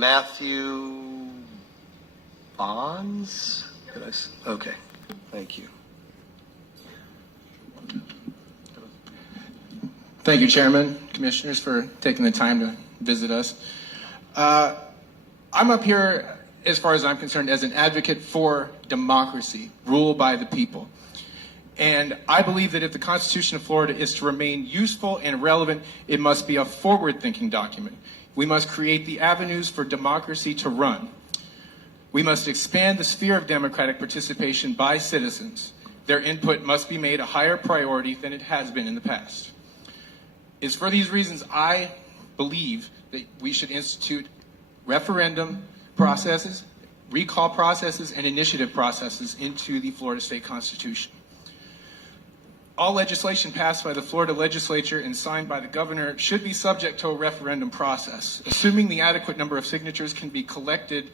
Matthew Boggs? Okay, thank you. Thank you, Chairman, Commissioners, for taking the time to visit us. I'm up here, as far as I'm concerned, as an advocate for democracy, rule by the people. And I believe that if the Constitution of Florida is to remain useful and relevant, it must be a forward-thinking document. We must create the avenues for democracy to run. We must expand the sphere of democratic participation by citizens. Their input must be made a higher priority than it has been in the past. It's for these reasons I believe that we should institute referendum processes, recall processes, and initiative processes into the Florida State Constitution. All legislation passed by the Florida legislature and signed by the governor should be subject to a referendum process. Assuming the adequate number of signatures can be collected,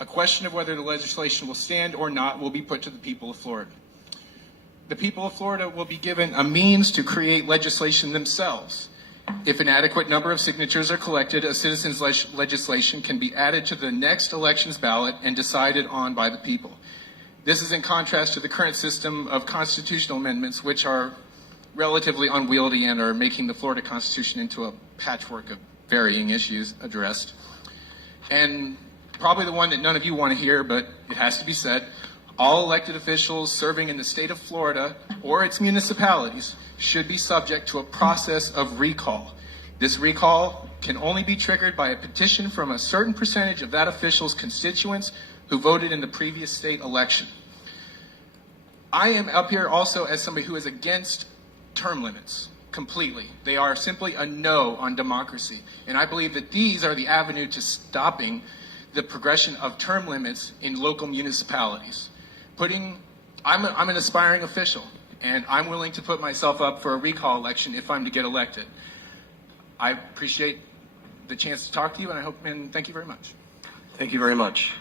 a question of whether the legislation will stand or not will be put to the people of Florida. The people of Florida will be given a means to create legislation themselves. If an adequate number of signatures are collected, a citizen's legislation can be added to the next election's ballot and decided on by the people. This is in contrast to the current system of constitutional amendments, which are relatively unwieldy and are making the Florida Constitution into a patchwork of varying issues addressed. And probably the one that none of you want to hear, but it has to be said, all elected officials serving in the state of Florida or its municipalities should be subject to a process of recall. This recall can only be triggered by a petition from a certain percentage of that official's constituents who voted in the previous state election. I am up here also as somebody who is against term limits completely. They are simply a no on democracy. And I believe that these are the avenue to stopping the progression of term limits in local municipalities. I'm an aspiring official, and I'm willing to put myself up for a recall election if I'm to get elected. I appreciate the chance to talk to you, and thank you very much. Thank you very much.